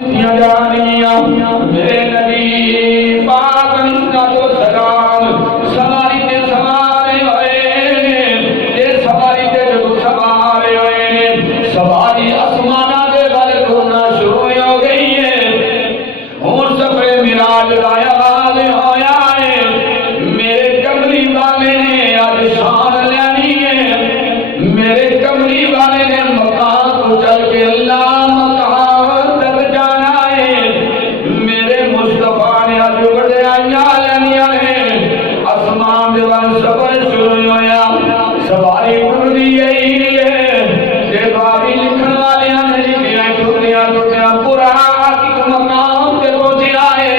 جانیاں میرے نبی پاک کا تو سلام سواری تے سوارے ہوئے تے سواری تے جو سوارے ہوئے سواری آسمانہ دے بل کرنا شروع ہو گئی ہے ہوں سفر معراج لایا والے ہویا ہے میرے کملی والے نے آج شان لینی ہے میرے کملی والے نے مقام کو چل کے اللہ سواری ٹرنی یہی ہے کہ بابی لکھن والے نے لکھیا ٹوٹیاں پورا حقیق مقام تے پہنچیا ہے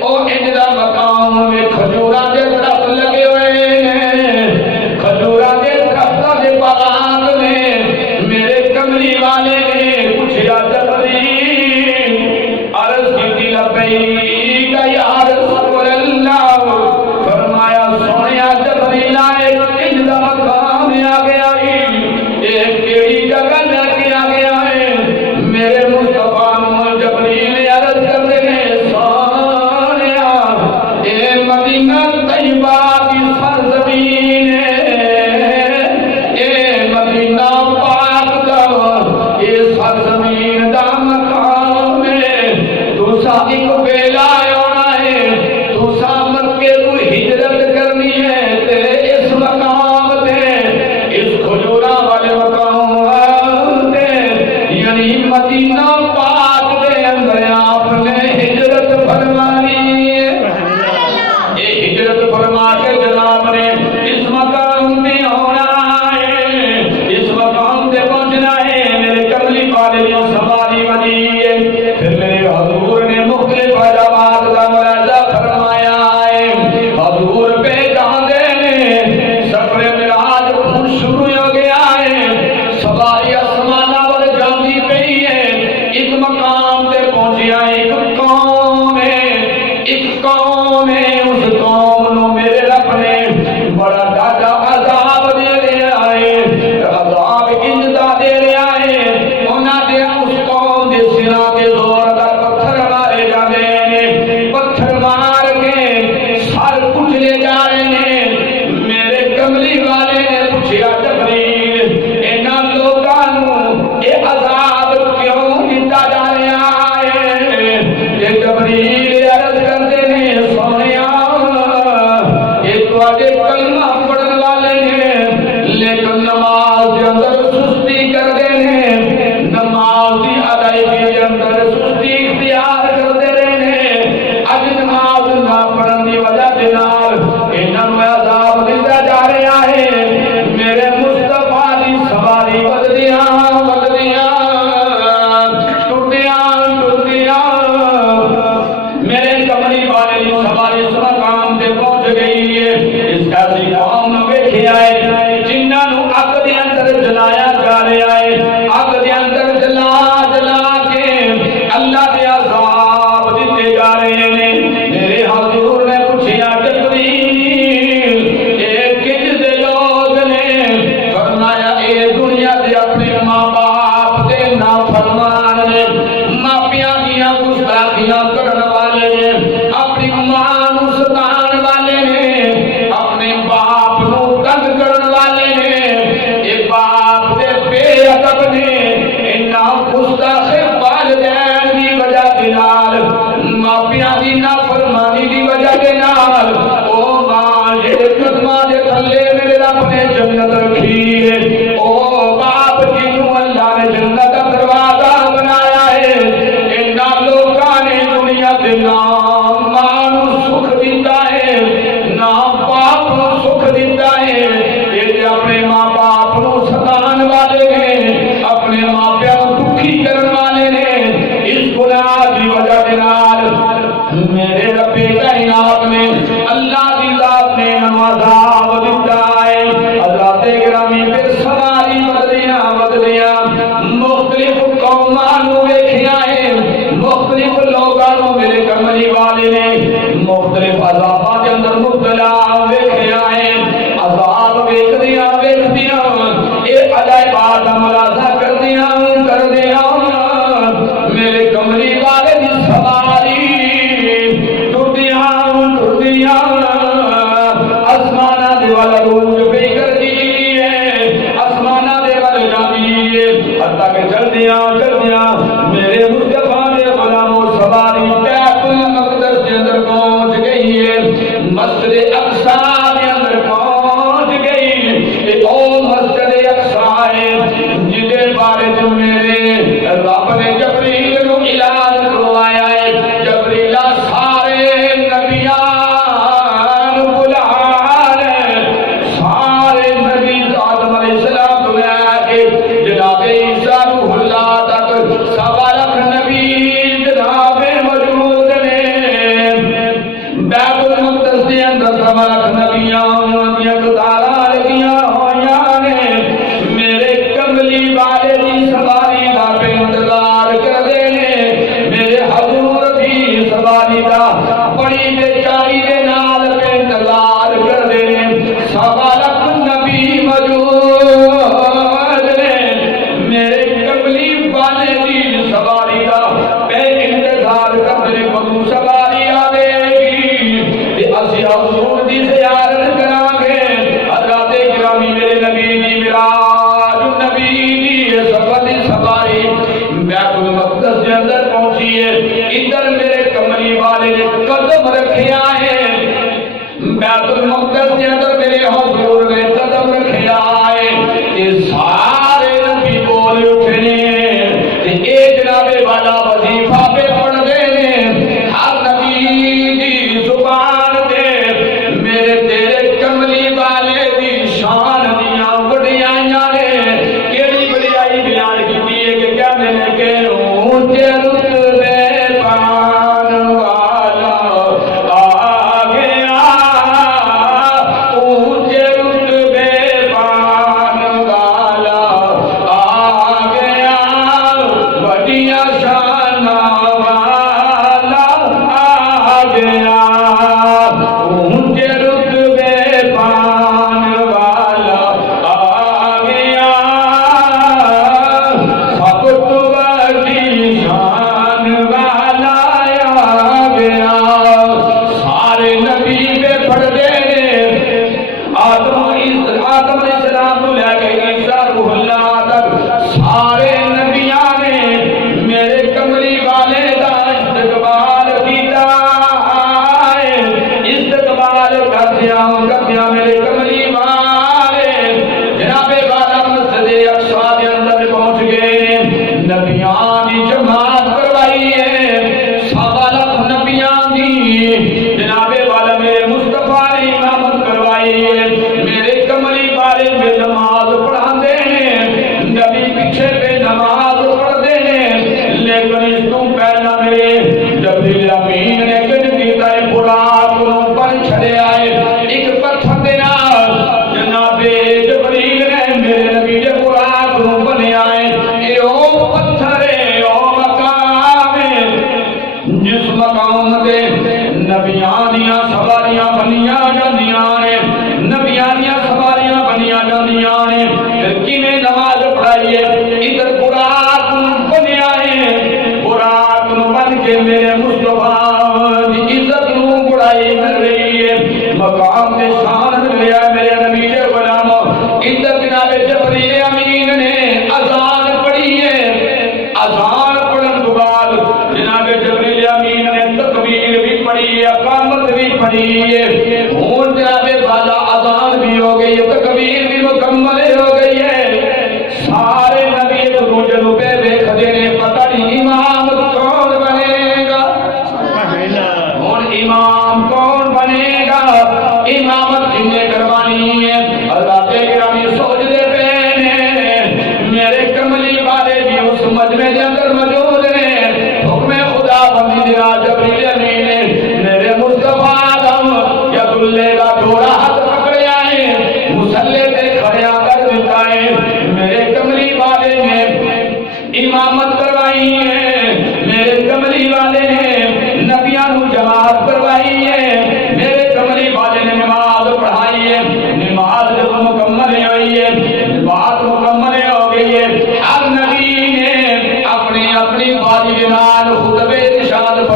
او اجلا مقام میں کھجوراں دے درخت لگے ہوئے ہیں کھجوراں دے درخت دے باغ میں میرے کملی والے نے پوچھا جبریل عرض کی لبیک یا رسول اللہ فرمایا سونیا جبریل آئے اجلا مقام آ گیا ایک کیڑی جگہ لے کے آ گیا ہے میرے مصطفیٰ جبریل عرض کرتے ہیں سونیا اے مدینہ طیبہ کی سرزمین اے مدینہ پاک دا اے سرزمین دا مقام ہے تو سا ایک ویلا آنا ہے تو سا مکے تو ہجرت کرنی ہے تے اس مقام تے اس کھجورا والے مقام تے یعنی مدینہ پاک دے اندر آپ نے ہجرت فرمانی ہے یہ ہجرت فرما کے جناب نے اس مقام میں ہونا ہے اس مقام تے پہنچنا ہے میرے کملی والے نے سواری بنی ہے پھر میرے حضور نے مختلف علامات کا ملاحظہ فرمایا ہے حضور پہ جہاں دینے سفر معراج شروع ہو گیا ہے سواری آسمانہ پر جاندی پئی ہے ایک مقام تے پہنچیا ایک قوم ہے اس قوم نو میرے رب نے بڑا ڈاڈا عذاب دے رہا ہے عذاب انجدا دے رہا ہے انہاں دے اس قوم دے سراں تے زوردار پتھر مارے جاندے نے پتھر مار کے سر کچلے جا رہے ہیں میرے کملی والے نے پوچھا جبریل انہاں لوکاں نو اے عذاب کیوں دتا جا رہا ہے کہ جبریل عرض کرتے ہیں سونیا اے تواڈے کلمہ پڑھن والے نے لیکن نماز دے اندر سستی کردے نے نماز دی ادائیگی دے اندر سستی اختیار کردے رہے اج نماز نہ پڑھن دی وجہ دے نال انہاں نوں عذاب دتا جا رہا ہے میرے مصطفیٰ دی سواری بدلیاں ٹوٹیاں میرے کملی والے دی سواری اس مقام تے پہنچ گئی ہے اس ایسی قوم نو ویکھیا ہے جنہاں نو اگ دے اندر جلایا جا رہا ہے اگ دے اندر جلا کے اللہ دے عذاب دتے جا رہے ہیں میرے حضور نے پوچھا جبریل اے کج دے لوگ نے فرمایا اے دنیا دے اپنے ماں باپ دے نافرمان نے ماپیاں دیاں گستاخیاں کرن والے نے اپنی ماں نو ستان والے نے اپنے باپ نو تنگ کرن والے نے اے باپ دے بے ادب نے انہاں گستاخ والدین دی وجہ دے نال ماپیاں دی نافرمانی دی وجہ دے نال او ماں جے قدماں دے تھلے میرے رب نے جنت رکھی ہے او باپ جنوں اللہ نے جنت دا دروازہ بنایا ہے انہاں لوکاں نے دنیا دے نام ماں نو سکھ دتا ہے نام باپ نو سکھ دتا ہے یہ اپنے ماں باپ نو ستان والے نے اپنے ماں پیو دکھی کرن والے نے اس گناہ دی وجہ دے نال میرے رب کائنات نے اللہ دی ذات نے عذاب دتا ہے حضرت سواری ٹردیاں آسمانہ دے والا روج پہ کر دیئے آسمانہ دے والا جانیے حتیٰ کہ جلدیاں میرے مصطفیٰ دے غلاموں سواری بیت المقدس کے اندر پہنچ گئی ہے مسجد اقصی کے اندر پہنچ گئی ایک اور مسجد اقصی ہے جنہیں بارے جو میرے رب نے جبریل کو اعلان کروایا ہے جبریل سارے نبیان بلا رہے سارے نبی آدم علیہ السلام کو لے کے جناب عیسیٰ روح اللہ تک سوا لاکھ نبی جناب موجود نے بیت المقدس کے اندر سوا لاکھ نبیاں قطارہ لگیاں ہویاں نے میرے کملی والے دی سواری دا پہ انتظار کر دینے میرے حضور دی سواری دا بڑی بیچاری دے نال پہ انتظار کر دینے سوا لاکھ نبی موجود نے میرے کملی والے دی سواری دا پہ انتظار کر دینے کدوں سواری آوے گی اسی حضور دی زیارت کرانگے حضرات گرامی میرے نبی دی میراج نبی دی سفر دی سواری بیت المقدس کے اندر پہنچی ہے ادھر میرے کملی والے نے قدم رکھے آئے بیت المقدس کے اندر میرے حضور نے قدم رکھے آئے یہ سارے نبی بول اٹھنے یہ جناب والا وظیفہ پہ پڑھ دینے ہر نبی دی زبان دے میرے تیرے کملی والے دی شان دیاں بڑیاں نے کیڑی بڑیائی بیان کی دیئے کہ کیا میں کہ اونچے رتبے پان والا آ گیا اونچے رتبے پان والا آ گیا بڑیاں شان والا آ گیا اونچے رتبے پان والا آ گیا سب تو بڑی شان والا آ گیا سارے نبی پہ پڑھ دے آدم علیہ السلام کو لے کے عیسیٰ روح اللہ تک سارے نبیاں نے میرے کملی والے دا استقبال کیتا ہے استقبال کرتیاں میرے کملی والے جناب والا مسجد اقصی کے اندر پہنچ گئے نبیاں دی جماعت کروائی ہے سوا لاکھ نبیاں دی جناب والا میرے مصطفیٰ نے امامت کروائی ہے میرے کملی والے میں نماز پڑھا دینے نبی پیچھے پہ نماز پڑھ دینے لیکن اس کو پہلا میرے جبریل امین نے کچھ دیتا ہے براق انہوں پر چھڑے آئے ایک پتھر دینا جناب جبریل نے میرے نبی کے براق انہوں بنے آئے اے او پتھر ہے او مقام ہے جس مقام دے نبیاں دیاں سواریاں بنیاں جاندیاں نے نبیاں دیاں سواریاں بنیاں جاندیاں نے پھر کینے نماز پڑھائی ہے ادھر براق بنے آئے براق بن کے میرے مصطفیٰ دی عزت نو بڑائی مل رہی ہے مقام کے شان مل رہا ہے میرے نبی کے غلام ادھر جناب جبریل امین نے اذان پڑھی ہے اذان پڑھن کے بعد جناب جبریل امین نے تکبیر بھی پڑھی ہے اقامت بھی پڑھی ہے ہون جناب والا اذان بھی ہو گئی ہے تکبیر بھی مکمل ہو گئی ہے سارے نبی تو دوجہ پہ دیکھ دینے پتہ نہیں امام کون بنے گا ہون امام کون بنے گا امامت جن نے کروانی ہے اللہ گرامی سوچ دے پہنے میرے کملی والے بھی اس مجمع کے اندر موجود ہیں حکم خدا بندی دیا جبریل امین نے میرے مصطفیٰ آدم یا دلے کا جوڑا ہاتھ پکڑے آئے مسلح تے کھڑیا کر دیتا ہے میرے کملی والے نے امامت کروائی ہے میرے کملی والے نے نبیاں نو جماعت کروائی ہے میرے کملی والے نے نماز پڑھائی ہے نماز جب مکمل ہوئی ہے بات مکمل ہو گئی ہے ہر نبی نے اپنی اپنی باری کے نال خطبے ارشاد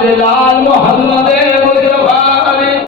دے لال محمد